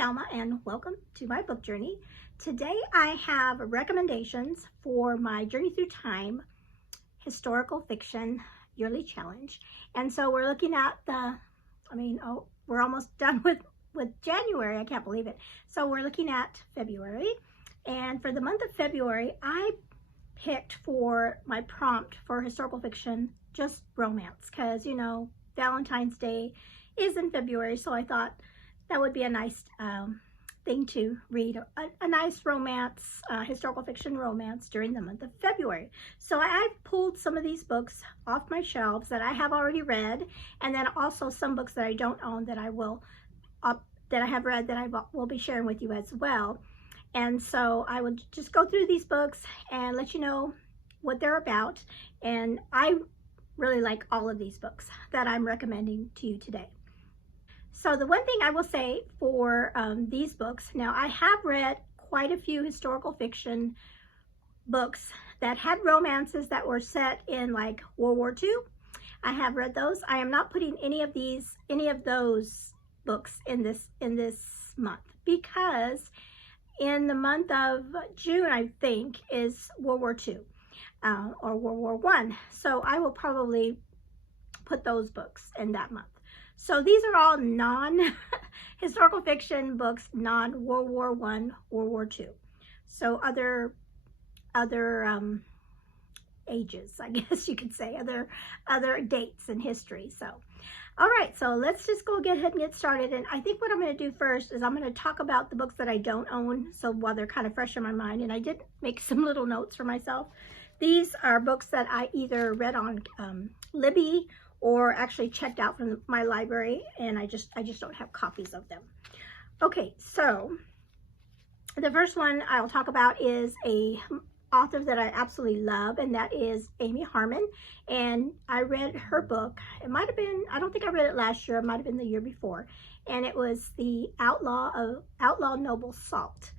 Alma and welcome to my book journey. Today I have recommendations for my Journey Through Time historical fiction yearly challenge. And so we're looking at we're almost done with January. I can't believe it. So we're looking at February. And for the month of February, I picked for my prompt for historical fiction just romance because, you know, Valentine's Day is in February. So I thought that would be a nice thing to read, a nice romance, historical fiction romance during the month of February. So I've pulled some of these books off my shelves that I have already read, and then also some books that I don't own that I have read that I will be sharing with you as well. And so I would just go through these books and let you know what they're about. And I really like all of these books that I'm recommending to you today. So the one thing I will say for these books, now I have read quite a few historical fiction books that had romances that were set in like World War II. I have read those. I am not putting any of those books in this month because in the month of June, I think, is World War II or World War I. So I will probably put those books in that month. So these are all non-historical fiction books, non-World War I, World War II. So other ages, I guess you could say, other dates in history. So, all right, so let's just go ahead and get started. And I think what I'm going to do first is I'm going to talk about the books that I don't own, so while they're kind of fresh in my mind. And I did make some little notes for myself. These are books that I either read on Libby or actually checked out from my library, and I just don't have copies of them. Okay, so the first one I'll talk about is a author that I absolutely love, and that is Amy Harmon. And I read her book. It might have been, I don't think I read it last year, it might have been the year before, and it was the Outlaw Noble Salt.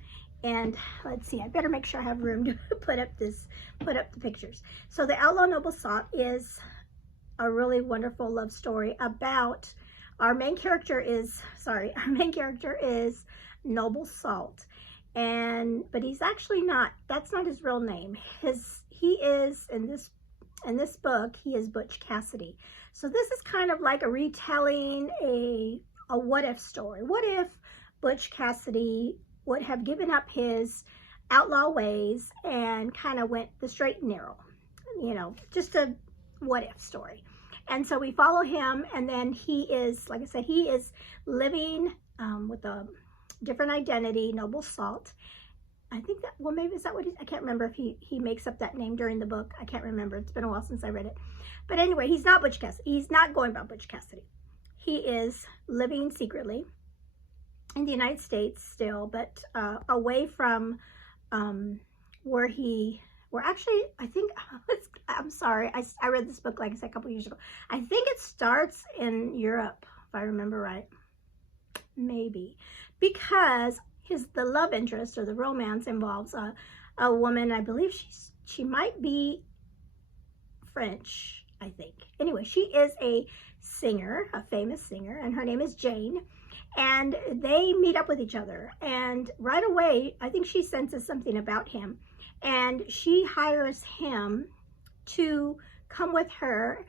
And let's see, I better make sure I have room to put up the pictures. So the Outlaw Noble Salt is a really wonderful love story about our main character is Noble Salt, but he's actually not, that's not his real name. He is in this book, he is Butch Cassidy. So this is kind of like a retelling, a what if story. What if Butch Cassidy would have given up his outlaw ways and kind of went the straight and narrow, you know, just a what if story. And so we follow him, and then he is, like I said, he is living with a different identity, Noble Salt. I think that, well, maybe is that what I can't remember if he makes up that name during the book. I can't remember. It's been a while since I read it. But anyway, he's not Butch Cassidy. He's not going by Butch Cassidy. He is living secretly in the United States still, but away from actually, I think, I'm sorry, I read this book, like I said, a couple years ago. I think it starts in Europe, if I remember right. Maybe. Because the love interest or the romance involves a woman, I believe she might be French, I think. Anyway, she is a singer, a famous singer, and her name is Jane. And they meet up with each other. And right away, I think she senses something about him. And she hires him to come with her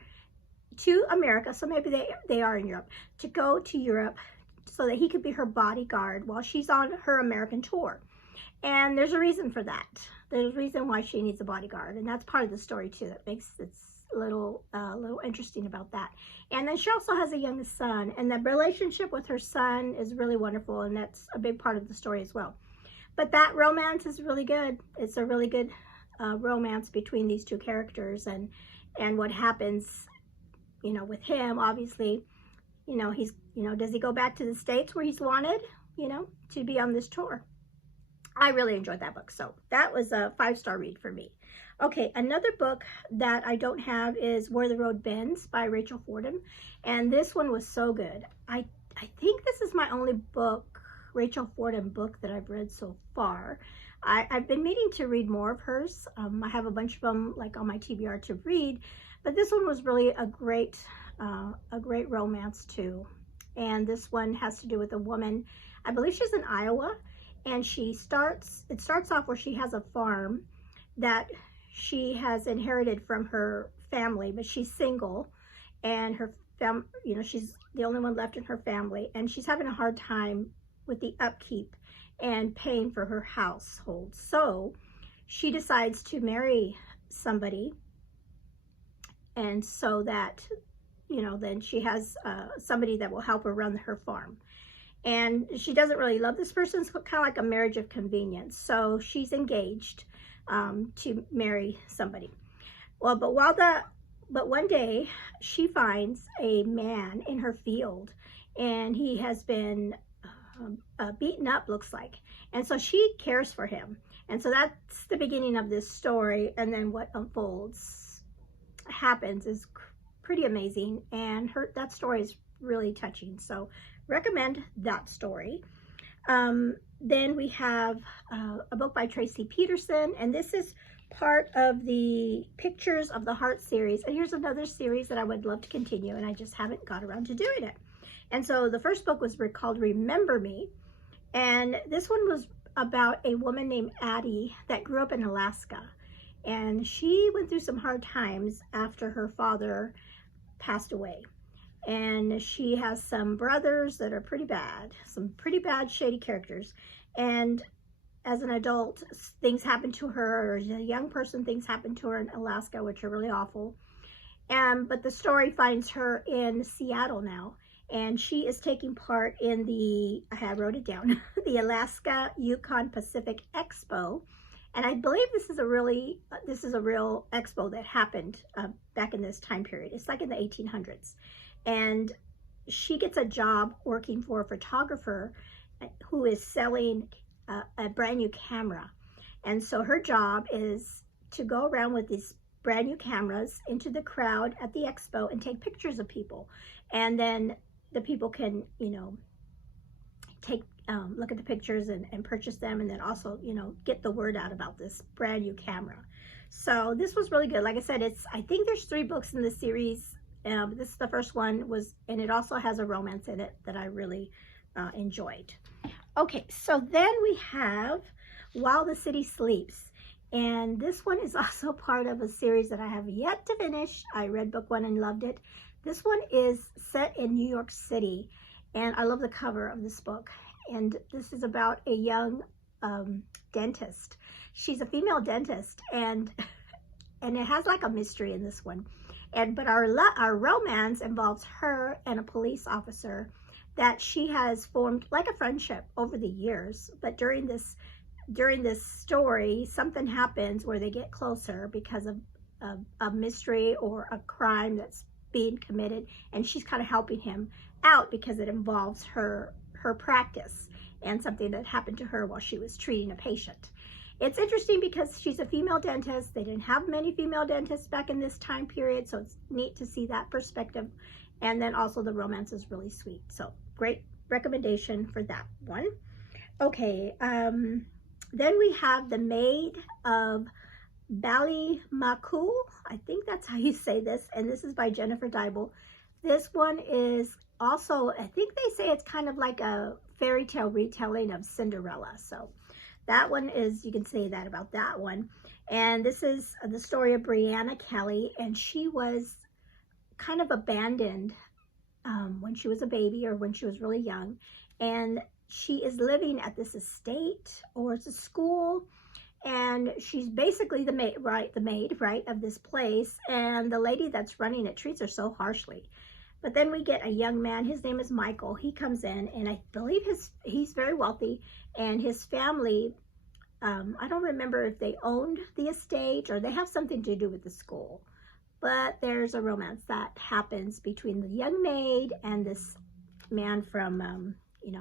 to America. So maybe they are in Europe, to go to Europe so that he could be her bodyguard while she's on her American tour. And there's a reason for that. There's a reason why she needs a bodyguard. And that's part of the story too. That makes it a little interesting about that. And then she also has a young son, and the relationship with her son is really wonderful. And that's a big part of the story as well. But that romance is really good. It's a really good romance between these two characters, and what happens, you know, with him, obviously, you know, does he go back to the States where he's wanted, you know, to be on this tour? I really enjoyed that book. So that was a 5-star read for me. Okay, another book that I don't have is Where the Road Bends by Rachel Fordham. And this one was so good. I think this is my only Rachel Fordham book that I've read so far. I've been meaning to read more of hers. I have a bunch of them like on my TBR to read, but this one was really a great romance too. And this one has to do with a woman I believe she's in Iowa, and it starts off where she has a farm that she has inherited from her family, but she's single, and she's the only one left in her family, and she's having a hard time with the upkeep and paying for her household. So she decides to marry somebody, and so that, then she has somebody that will help her run her farm. And she doesn't really love this person. It's kind of like a marriage of convenience. So she's engaged to marry somebody. Well, but one day she finds a man in her field, and he has been beaten up, looks like. And so she cares for him. And so that's the beginning of this story. And then what happens is pretty amazing. And that story is really touching. So recommend that story. Then we have a book by Tracie Peterson, and this is part of the Pictures of the Heart series. And here's another series that I would love to continue, and I just haven't got around to doing it. And so the first book was called Remember Me, and this one was about a woman named Addie that grew up in Alaska, and she went through some hard times after her father passed away. And she has some brothers that are pretty bad, some pretty bad shady characters. And as an adult, things happen to her, or as a young person, things happen to her in Alaska, which are really awful. But the story finds her in Seattle now, and she is taking part in I wrote it down, the Alaska Yukon Pacific Expo. And I believe this is a real expo that happened back in this time period. It's like in the 1800s. And she gets a job working for a photographer who is selling a brand new camera. And so her job is to go around with these brand new cameras into the crowd at the expo and take pictures of people. And then the people can, look at the pictures and purchase them, and then also, get the word out about this brand new camera. So this was really good. Like I said, I think there's 3 books in the series. This is the first one, and it also has a romance in it that I really enjoyed. Okay, so then we have While the City Sleeps, and this one is also part of a series that I have yet to finish. I read book 1 and loved it. This one is set in New York City, and I love the cover of this book. And this is about a young dentist. She's a female dentist, and it has like a mystery in this one. But our romance involves her and a police officer that she has formed like a friendship over the years. But during this story, something happens where they get closer because of a mystery or a crime that's being committed, and she's kind of helping him out because it involves her practice and something that happened to her while she was treating a patient. It's interesting because she's a female dentist. They didn't have many female dentists back in this time period, so it's neat to see that perspective. And then also the romance is really sweet. So great recommendation for that one. Okay, then we have The Maid of BallyMaCool. I think that's how you say this. And this is by Jennifer Deibel. This one is also, I think they say it's kind of like a fairy tale retelling of Cinderella. So that one is, you can say that about that one. And this is the story of Brianna Kelly, and she was kind of abandoned when she was a baby, or when she was really young. And she is living at this estate, or it's a school, and she's basically the maid, right, of this place. And the lady that's running it treats her so harshly. But then we get a young man, his name is Michael. He comes in, and I believe he's very wealthy, and his family, I don't remember if they owned the estate or they have something to do with the school. But there's a romance that happens between the young maid and this man from,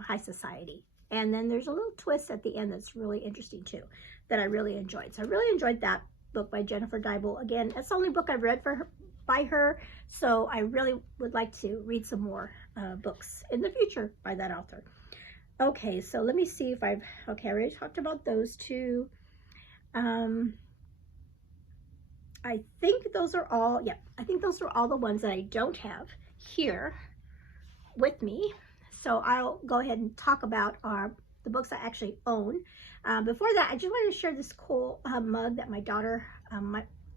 high society. And then there's a little twist at the end that's really interesting too, that I really enjoyed. So I really enjoyed that book by Jennifer Deibel. Again, it's the only book I've read by her, so I really would like to read some more books in the future by that author. Okay, so let me see if I already talked about those 2. I think those are all, I think those are all the ones that I don't have here with me. So I'll go ahead and talk about the books I actually own. Before that, I just wanted to share this cool mug that my daughter,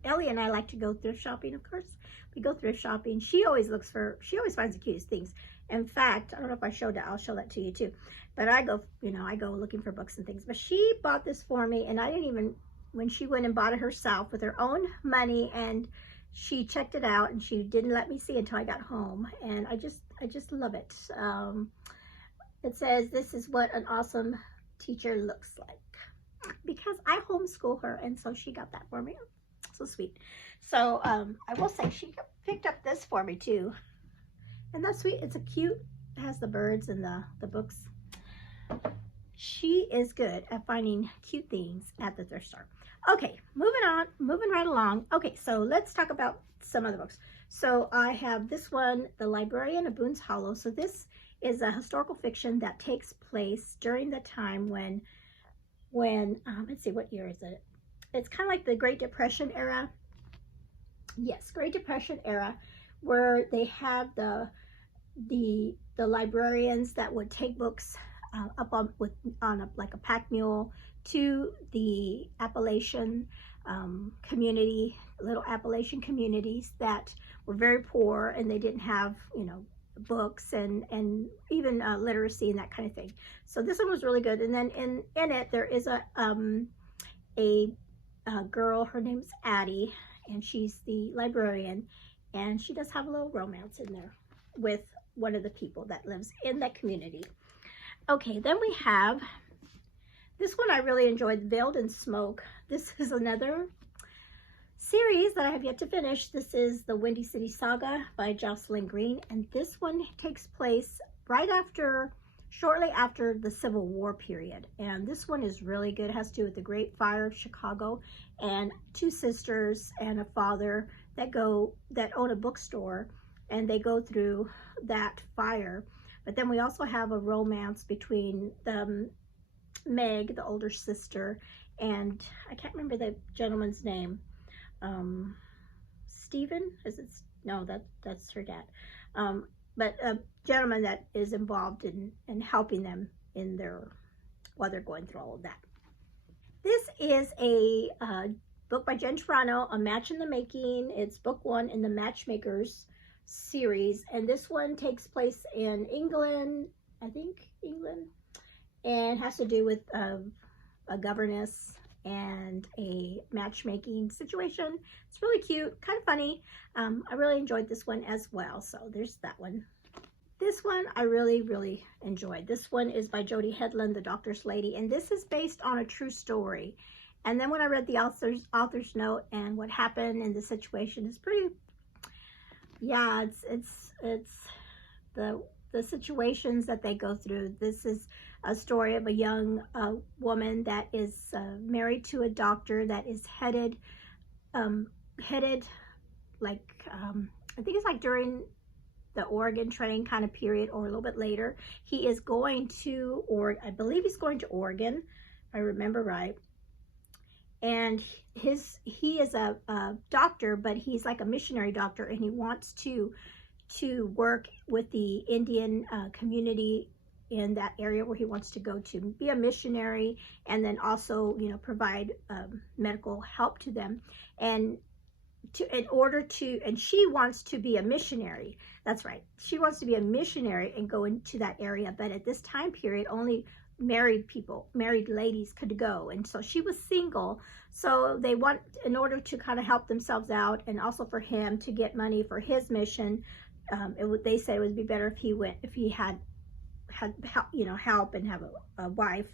Ellie and I like to go thrift shopping, of course. We go thrift shopping. She always finds the cutest things. In fact, I don't know if I showed it, I'll show that to you too. But I go looking for books and things. But she bought this for me, and I didn't even, when she went and bought it herself with her own money, and she checked it out, and she didn't let me see until I got home. And I just love it. It says, "This is what an awesome teacher looks like," because I homeschool her, and so she got that for me. So sweet. So I will say she picked up this for me too, and that's sweet. It's a cute, it has the birds and the books. She is good at finding cute things at the thrift store. Okay, moving right along. Okay, so let's talk about some other books. So I have this one, The Librarian of Boone's Hollow. So this is a historical fiction that takes place during the time when let's see, what year is it? It's kind of like the Great Depression era. Yes, Great Depression era, where they have the librarians that would take books up on like a pack mule to the Appalachian community, little Appalachian communities that were very poor, and they didn't have, books and even literacy and that kind of thing. So this one was really good. And then in it there is a girl, her name's Addie, and she's the librarian, and she does have a little romance in there with one of the people that lives in that community. Okay, then we have this one I really enjoyed, Veiled in Smoke. This is another series that I have yet to finish. This is the Windy City Saga by Jocelyn Green, and this one takes place shortly after the Civil War period. And this one is really good. It has to do with the Great Fire of Chicago, and two sisters and a father that own a bookstore, and they go through that fire. But then we also have a romance between Meg, the older sister, and I can't remember the gentleman's name. Stephen, no, that's her dad. But a gentleman that is involved in helping them while they're going through all of that. This is a book by Jen Turano, A Match in the Making. It's book 1 in the Matchmakers series, and this one takes place in England, I think England, and has to do with a governess and a matchmaking situation. It's really cute, kind of funny. I really enjoyed this one as well. So there's that one. This one I really, really enjoyed. This one is by Jody Hedlund, The Doctor's Lady, and this is based on a true story. And then when I read the author's note and what happened in the situation, is pretty, yeah, it's the situations that they go through. This is a story of a young woman that is married to a doctor that is headed like I think it's like during the Oregon Train kind of period, or a little bit later. He is going to, or I believe he's going to Oregon, if I remember right. And he is a doctor, but he's like a missionary doctor, and he wants to work with the Indian community in that area where he wants to go to, be a missionary, and then also, provide medical help to them. And she wants to be a missionary. That's right. She wants to be a missionary and go into that area. But at this time period, only married ladies could go. And so she was single. So they want, in order to kind of help themselves out, and also for him to get money for his mission, they say it would be better if he had help and have a wife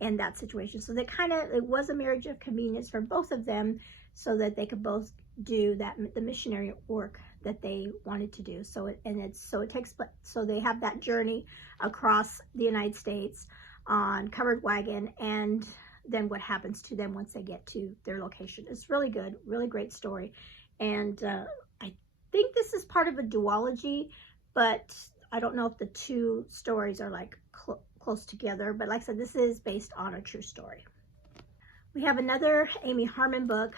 in that situation. So it was a marriage of convenience for both of them, so that they could both do the missionary work that they wanted to do. So they have that journey across the United States on covered wagon, and then what happens to them once they get to their location. It's really good, really great story. And I think this is part of a duology, but I don't know if the two stories are like close together. But like I said, this is based on a true story. We have another Amy Harmon book.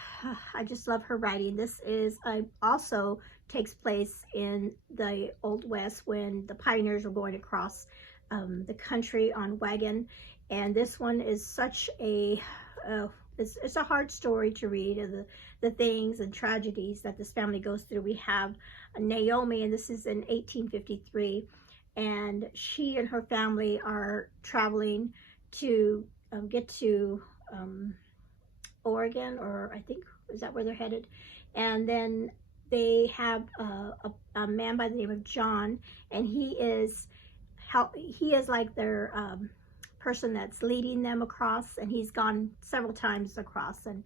I just love her writing. This is also takes place in the Old West when the pioneers were going across the country on wagon. And this one is such a it's a hard story to read, of the things and tragedies that this family goes through. We have Naomi, and this is in 1853, and she and her family are traveling to get to Oregon, or I think, is that where they're headed? And then they have a man by the name of John, and he is like their person that's leading them across, and he's gone several times across. And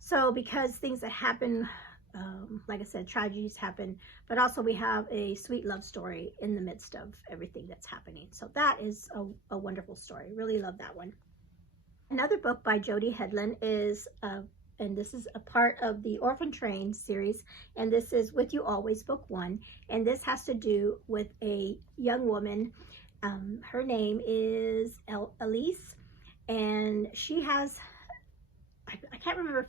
so because things that happen, like I said, tragedies happen, but also we have a sweet love story in the midst of everything that's happening. So that is a wonderful story. Really love that one. Another book by Jody Hedlund is and this is a part of the Orphan Train series, and this is With You Always, book 1, and this has to do with a young woman. Her name is Elise, and she has, I can't remember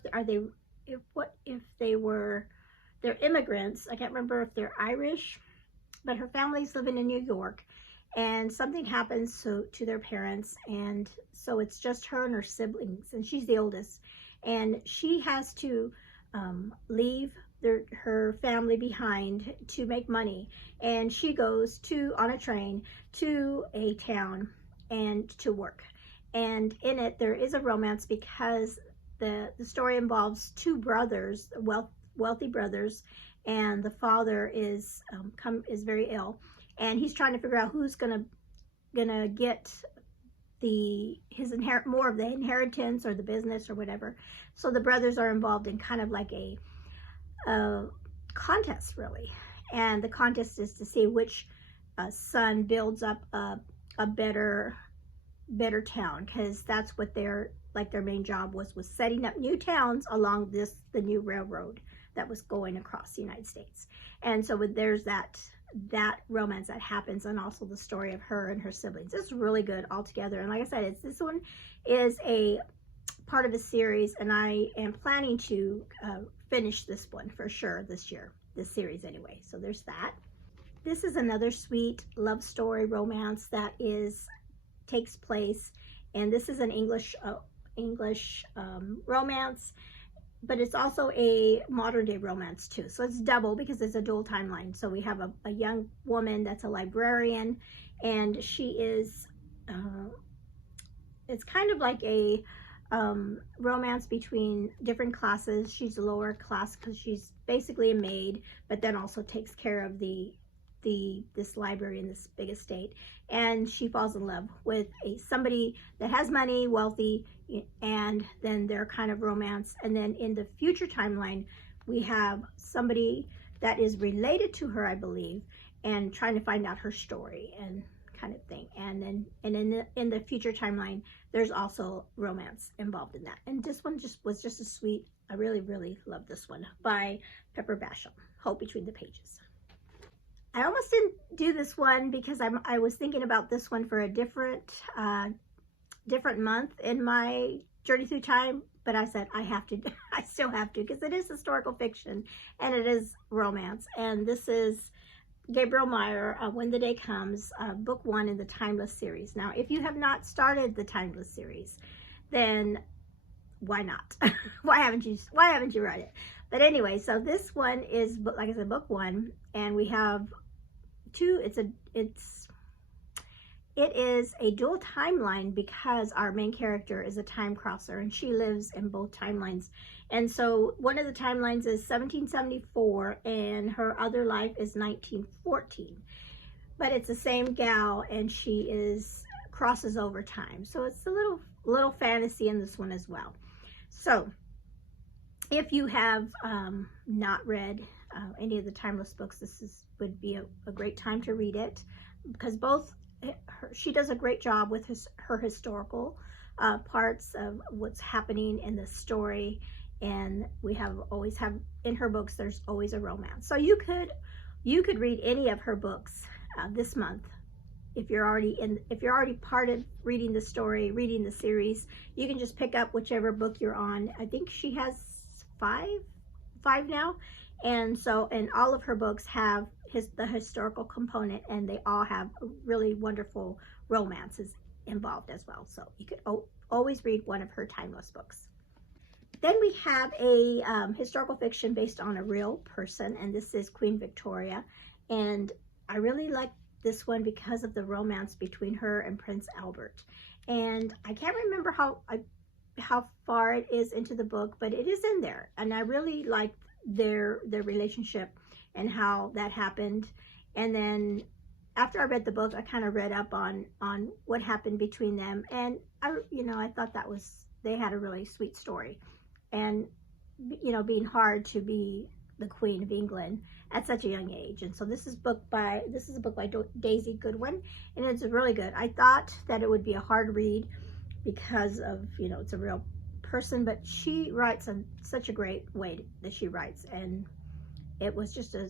they're immigrants. I can't remember if they're Irish, but her family's living in New York, and something happens to their parents, and so it's just her and her siblings, and she's the oldest, and she has to leave her family behind to make money, and she goes on a train to a town and to work. And in it there is a romance, because the story involves two brothers, wealthy brothers, and the father is very ill, and he's trying to figure out who's gonna get more of the inheritance or the business or whatever. So the brothers are involved in kind of like a contest, really, and the contest is to see which son builds up a better town, because that's what their main job was setting up new towns along the new railroad that was going across the United States. And so there's that romance that happens, and also the story of her and her siblings. It's really good altogether, and like I said, this one is a part of a series, and I am planning to finish this one for sure this year, this series anyway. So there's that. This is another sweet love story romance that takes place, and this is an English romance, but it's also a modern day romance too. So it's double, because it's a dual timeline. So we have a young woman that's a librarian, and she is it's kind of like a romance between different classes. She's a lower class because she's basically a maid, but then also takes care of this library in this big estate, and she falls in love with somebody that has money, wealthy, and then their kind of romance. And then in the future timeline, we have somebody that is related to her, I believe, and trying to find out her story and kind of thing. And then in the future timeline, there's also romance involved in that. And this one was just a sweet, I really, really love this one, by Pepper Basham, Hope Between the Pages. I almost didn't do this one because I was thinking about this one for a different month in my journey through time, but I said I still have to, because it is historical fiction and it is romance. And this is Gabrielle Meyer, When the Day Comes, book 1 in the Timeless series. Now, if you have not started the Timeless series, then why not? why haven't you read it? But anyway, so this one is, like I said, book 1, and we have two. It is a dual timeline, because our main character is a time crosser, and she lives in both timelines. And so one of the timelines is 1774, and her other life is 1914. But it's the same gal, and she crosses over time. So it's a little fantasy in this one as well. So if you have not read any of the Timeless books, this would be a great time to read it, because she does a great job with her historical parts of what's happening in the story, and we always have in her books, there's always a romance. So you could read any of her books this month. If you're already part of reading the story, reading the series, you can just pick up whichever book you're on. I think she has five now, And so, and all of her books have the historical component, and they all have really wonderful romances involved as well. So you could always read one of her timeless books. Then we have a historical fiction based on a real person, and this is Queen Victoria. And I really like this one because of the romance between her and Prince Albert. And I can't remember how far it is into the book, but it is in there. And I really liked their relationship and how that happened. And then after I read the book, I kind of read up on what happened between them. And I thought they had a really sweet story. And, being hard to be the Queen of England at such a young age. And so this is a book by Daisy Goodwin, and it's really good. I thought that it would be a hard read because of, it's a real person, but she writes in such a great way that she writes. And it was just a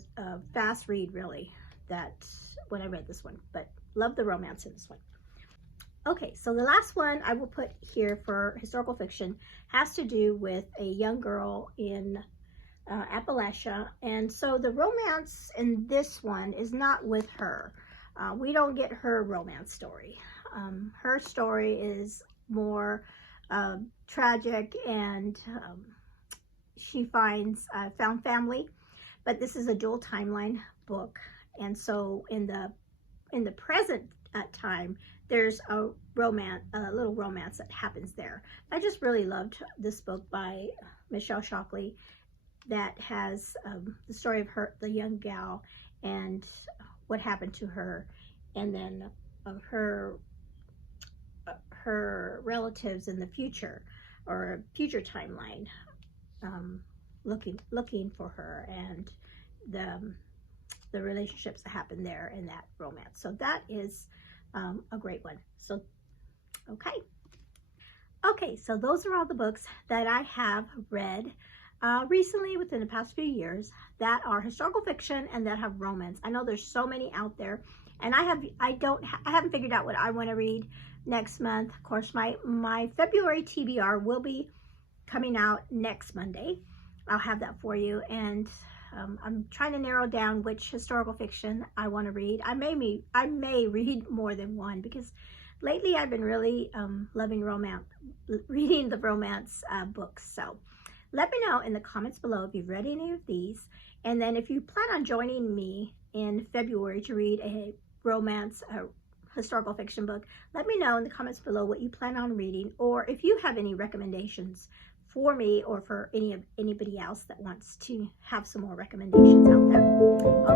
fast read, really, that when I read this one, but love the romance in this one. Okay, so the last one I will put here for historical fiction has to do with a young girl in Appalachia. And so the romance in this one is not with her. We don't get her romance story. Her story is more tragic, and she found family. But this is a dual timeline book. And so in the present time, there's a little romance that happens there. I just really loved this book by Michelle Shocklee that has the story of the young gal, and what happened to her, and then of her relatives in the future, or future timeline, looking for her, and the relationships that happen there in that romance. So that is a great one. So okay, so those are all the books that I have read recently within the past few years that are historical fiction and that have romance. I know there's so many out there, and I haven't figured out what I want to read next month. Of course, my February TBR will be coming out next Monday. I'll have that for you, and I'm trying to narrow down which historical fiction I want to read. I may read more than one, because lately I've been really loving reading the romance books. So let me know in the comments below if you've read any of these, and then if you plan on joining me in February to read a romance historical fiction book, let me know in the comments below what you plan on reading, or if you have any recommendations for me or for anybody else that wants to have some more recommendations out there. All